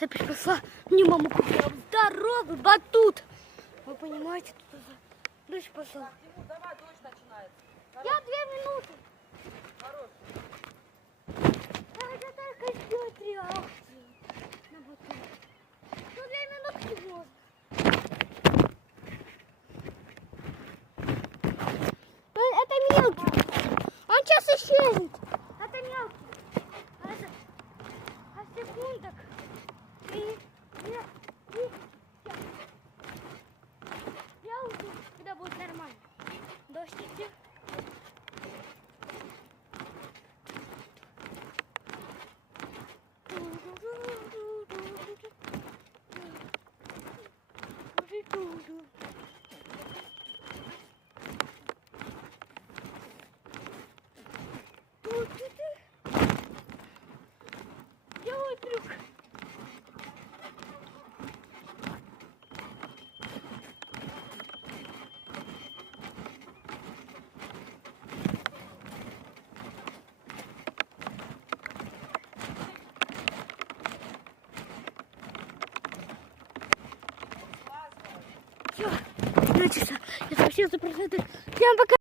Запись пошла. Мне мама купила здоровый батут. Вы понимаете, тут уже дождь пошел. Тимур, давай, дождь начинается. Я 2 минуты. Хорош. Надо только сделать реакцию на батут. Ну 2 минутки можно. Ну, это мелкий. Он сейчас исчезнет. Это мелкий. А секундок. И я уйду, когда будет нормально. Дождь идет. Делай трюк. Все, значит, я совсем запросил. Всем пока.